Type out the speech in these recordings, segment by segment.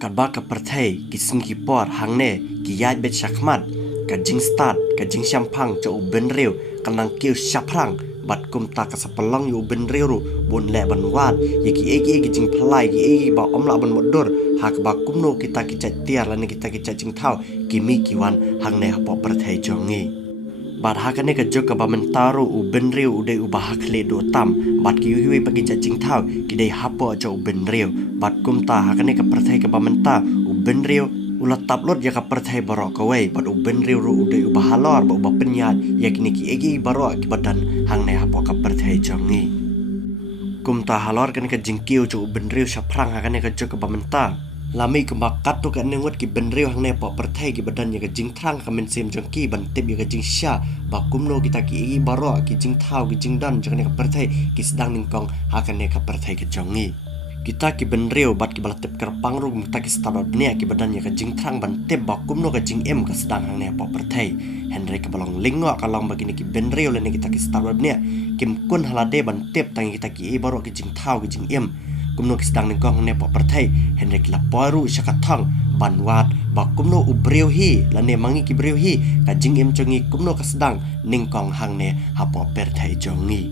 Kadba ka perthai ki singki por hangne ki yaj bet shakmat ka jing start ka jing shampang cho uben riu kanang kiu shaprang bat kum ta ka sapalong yu uben riu ru bon le ban wat ye ki egi jing phlai ki egi ba omla ban modur hak ba kumno kita ki chat tiar lan kita ki chat jing thau ki mi ki wan hangne hapo perthai jongi bat hakane ka jok ka ba mentaru uben riu ude ubah khle do tam bat ki yu pagi chat jing thau ki dei hapo cho uben riu bat kum ta hakane ka perthai ka ba menta uben riu ulat taplot ya ka perthai barok kawai bat uben riu ru ude ubah halor ba ubah penyat yakni ki egi barok ki badan hangne hapo ka perthai jongi kum ta halor kan ka jingkiu cho uben riu shaprang hakane ka jok ka ba menta lami kemakat tu kan nengut ki benriu hang ne po perthai ki badan ya ka jing thrang ka men sem jong ki ban tip ya ka jing sha ba kumno kita ki baro ki jing thau ki jing dan jong ne ka perthai ki sedang ningkong ha kan ne ka perthai ka jongi kita ki benriu bat ki balatip kerpang ru kita ki starot ne ki badan ya ka jing thrang ban tip ba kumno ka jing em ka sedang hang ne po perthai Henry ka balong lingo ka long bagini ki benriu le ne kita ki starot ne kim kun halade ban tip tang kita ki baro ki jing thau ki jing em kumno ki sedang ningkong ne po perthai Henry la poru syakathang banwat ba kumno ubreu hi lane mangi ki breu hi ka jing em chongi kumno ka sedang ningkong hang ne hapo perthai jongi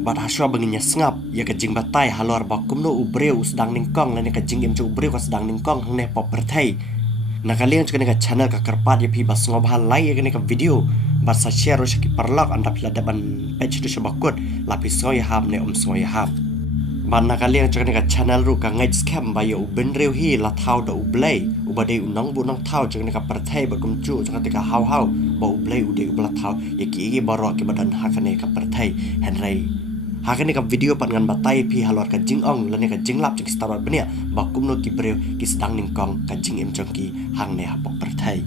bat haswa banginya sngap ya ka jing batai halor ba kumno ubreu sedang ningkong lane ka jing em chu ubreu ka sedang ningkong hang ne po perthai nakalian chukane ka channel ka karpat ya pi bas ngob hal lai ya ka video bat sa share ki parlak anda pila daban page tu sebakut lapis soy ham ne soy ham Mana kalian cakap dengan channel ru ka ngaj scam ba yo ben reu hi la thau da ublai ubade unang bu nang thau cakap dengan perthai ba kumchu cakap tika hau ba ublai ude ubla thau ye ki baro ki badan hakane ka perthai henrai hakane ka video pat ngan batai pi halor ka jing ong lane ka jing lap cik starat benia ba kumno ki breu ki sedang ningkong ka jing em chongki hang ne hapok perthai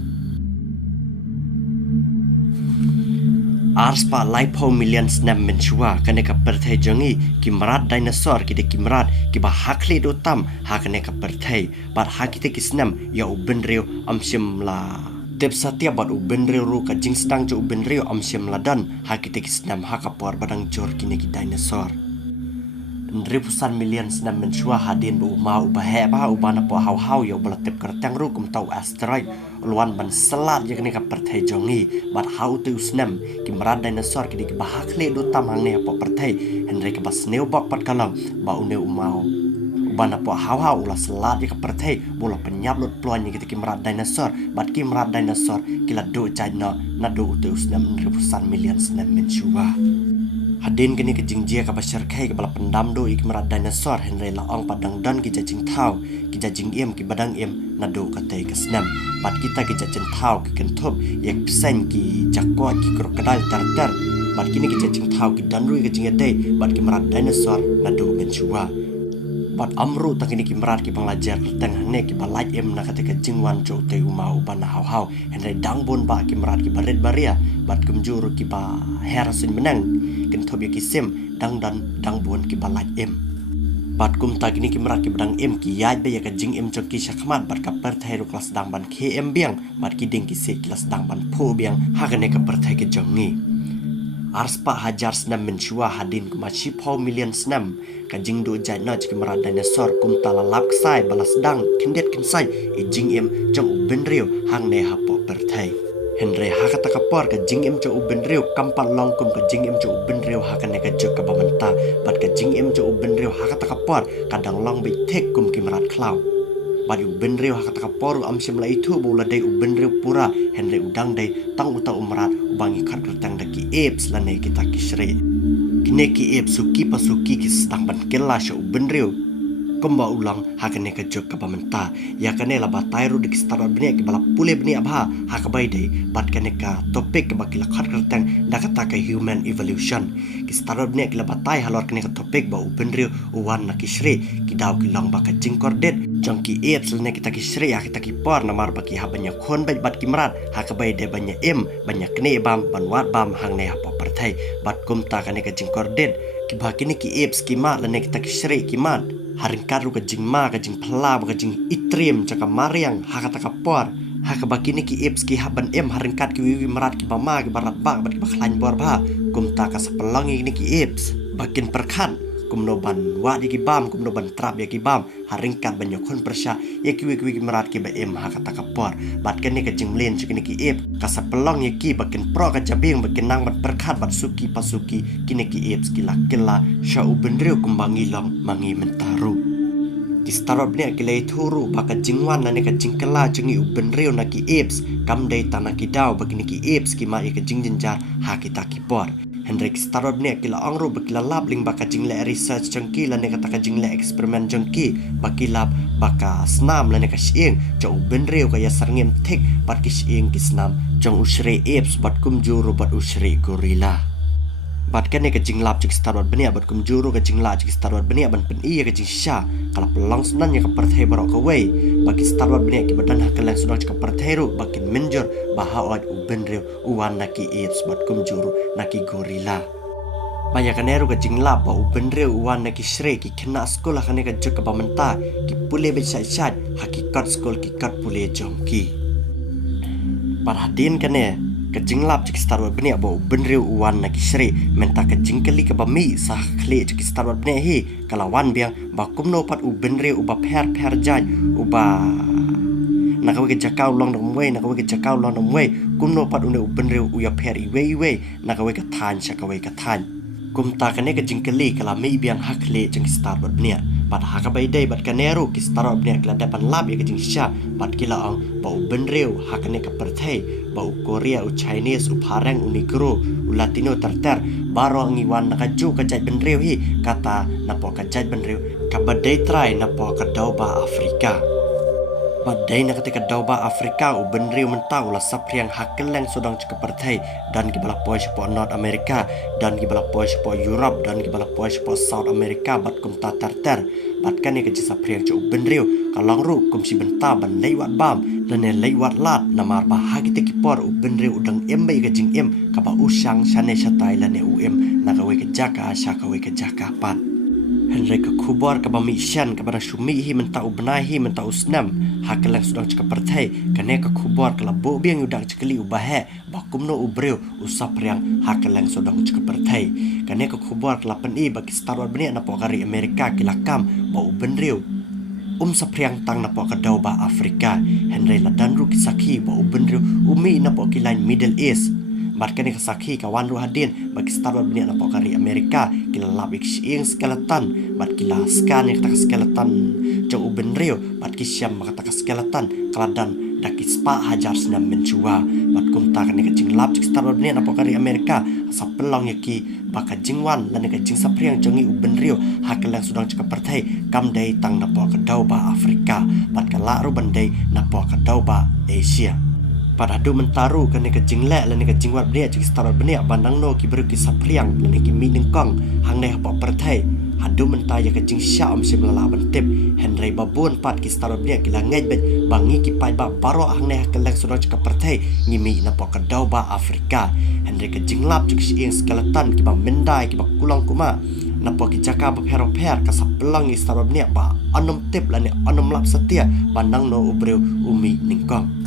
Arspa laipo million snam menchua kane ka perthai jongi kimrat dinosaur ki de kimrat ki ba hakli do tam hakane ka perthai bat hakite ki snam ya uben reu amsim la tep satia bat uben reu ru ka jing sedang jo uben reu amsim la dan hakite ki snam hakapor badang jor kine ki dinosaur ribuan million snam menchua hadin bu mau bahe ba ubana po hau ya bala tep kertang ru kum tau asteroid luan ban selat ya kene ka perthai jongi bat hau tu snam ki marad dinosaur ki di bahak le do tam hang ne po perthai henry ka bas neu bak pat kalang ba uneu mau ubana po hau ula selat ya ka perthai bola penyap lot ploan ya ki marad dinosaur bat ki marad dinosaur ki la do china na do tu snam ribuan million snam menchua Hadin kini ke jingjia ka pasar kai ke bala pendam do ik merat dinosaur henry la ong padang dan ki jajing thau ki jajing em ki badang em na do ka tai ka snam bat kita ki jajing thau ki kenthop yak psen ki jakot ki krokodil tar bat kini ki jajing thau ki danru ki jing dei bat ki merat dinosaur na do menchua bat amru tak kini ki merat ki panglajar tang ne ki balai em na ka te jingwan jo te umau ban hau henry dangbon ba ki merat ki baret baria bat kumjur ki ba herasin menang kentob ki sim dang dan dang buan ki balaj em bat kum tag ni ki merak ki badang em ki yaj be ya ka jing em chok ki shakmat bat ka perthai ru kelas dang ban km biang bat ki ding ki se kelas dang ban pho biang hakane ka perthai ki jongi arspa hajar snam menchua hadin kuma chipho million snam ka jing do jai na ki merat dinosaur kum tala lap sai balas dang kindet kinsai e jing em chong uben riu hang ne hapo perthai Henry hakata kapor ka jing em cho uben riu kampan long kum ka jing em cho uben riu hakane ka jok ka bamanta bat ka jing em cho uben riu hakata kapor kadang long be tek kum ki merat klau bat uben riu hakata kapor amsim la itu bola dei uben riu pura Henry udang dei tang uta umrat ubangi khat kertang daki apes lane kita kisre kine ki apes suki pasuki ki sedang ban kella sho uben riu Kumba ulang hakane ka jok ka bamenta ya kane la batai ru dik start bni ki bala pule bni abha hakabai dei bat kane ka topik ka bakila khat kertang dakata ka human evolution ki start bni ki la batai halor kane ka topik ba uben riu uwan na kisri ki daw ki long ba ka jingkordet jongki apes ne kita kisri ya kita ki por namar ba ki ha banya khon bat ki marat hakabai de banya em banya kne bam banwat bam hang ne ha perthai bat kumta kane ka jingkordet ki bakini ki apes ki ma lane kita kisri ki mat haring karu ka jing ma ka jing phala ka jing itriam caka mariang hakata kapor haka bakini ki apes ki haban em haring kat ki wiwi merat ki mama ki barat ba bat ki bakhlain bor ba kumta ka sapelangi ni ki apes bakin perkhan kumno ban wa di kibam kumno ban trap ya kibam haringkat banyak kon persya ya kiwi kimarat ki ba em ha kata kapor bat kan ni ka jinglen chikini ki ep kasa pelong ya ki bakin pro ka jabing bakin nang bat perkat bat suki pasuki kini ki ep skila kila sya ubendreu kumbangi long mangi mentaru ki starop ni akilai thuru baka jingwan na ni ka jingkala jengi ubendreu na ki eps kamdai tanah ki daw bagini ki eps ki ma ya ka jingjenjar ha kita ki por Hendrik starop ni kila angro bakila labling baka jingle research jengki la ne kata ka jingle eksperimen jengki bakilab baka snam la ne ka sieng jong benreu ka ya sarngem tek bat ki sieng ki snam jong usre apes bat kum juru bat usre gorila bat kan ne ka jinglab jik starop benia bat kum juru ka jingla jik starop benia ban pen iya ka jing sha kala pelang sunan ya ka perthai barok ka wei bagi starop benia ki badan hakalan sunan ka perthai ru bakin menjur bahawat ubenreu uwan naki apes bat kum juru naki gorila Maya kaneru ka jinglab ba ubenreu uwan naki shre ki kena sekolah kane ka jok ka bamenta ki pule be sat hakikat skol ki kat pule jongki parhadin kane ka jinglab jik starwat benia ba ubenreu uwan naki shre menta ka jingkeli ka bami sah khle jik starwat benia hi kalawan biang ba kumno pat ubenreu uba per jan uba nakawe ke jakau long dom we nakawe ke jakau long dom we kumno pat une ubenreu uya per iwe nakawe ka than chakawe ka than kumta kane ka jingkeli kala mi biang hakle jeng starwat benia pat hakabai dai bat kaneru ki starwat benia kala dapan lab ya ka jing sha bat kila ang ba ubenreu hakane ka perthai ba Korea u Chinese u Parang u Negro u Latino terter baro ngiwan nakaju ka jai benreu hi kata napo ka jai benreu ka badai try napo ka dauba Afrika badai na ketika dauba Afrika u benreu mentau la sapriang hakeleng sodang cika perthai dan gibala poi sepo North America dan gibala poi sepo Europe dan gibala poi sepo South America bat kum ta terter bat kan ni keji sapriang cu benreu kalong ru kum si benta ban lewat bam dan lewat lat namar bahagi te kipor u benreu udang embe ka jing em ka ba usang sane satai la ne um na ka we ka jaka sha ka we ka jaka pat Henry ka kubor ka bami syan ka barang syumi hi mentau benai hi mentau snam hakelang sudang cika perthai kane ka kubor ka labo biang udak cikeli ubahe bakumno ubreu usap riang hakelang sudang cika perthai kane ka kubor ka lapen i bagi starwat benia napo kari Amerika kilakam ba ubenreu sapriang tang napo ka dauba Afrika Henry ladanru kisaki ba ubenreu umi napo kilain Middle East Barkan ka sakhi kawan ru hadin bagi starwat benia napo kari Amerika kila labik siing skeleton bat kila skan yang kata skeleton jauh benreu bat kisyam kata skeleton kaladan daki spa hajar senam mencua bat kumta kan ka jing lab starwat benia napo kari Amerika asa pelong yaki baka jingwan lan ka jing sapriang jongi ubenreu hakelang sudang cika perthai kamdai tang napo ka dauba Afrika bat kala ru bandai napo ka dauba Asia pada hadu mentaru kane ka jinglek lan ka jingwat benia cik starwat benia bandang no ki beru ki sapriang lan ki minengkong hang ne apa perthai hadu mentaya ka jing sya om sim lala bentip Henry babun pat ki starwat benia ki langej bet bangi ki pai ba baro hang ne keleng sudang cik perthai ngimi napo ka dauba Afrika Henry ka jinglap cik siing skeleton ki ba mendai ki ba kulang kuma napo ki jaka ba per ka sapelang ki starwat benia ba anom tip lan anom lap setia bandang no ubreu umi ningkong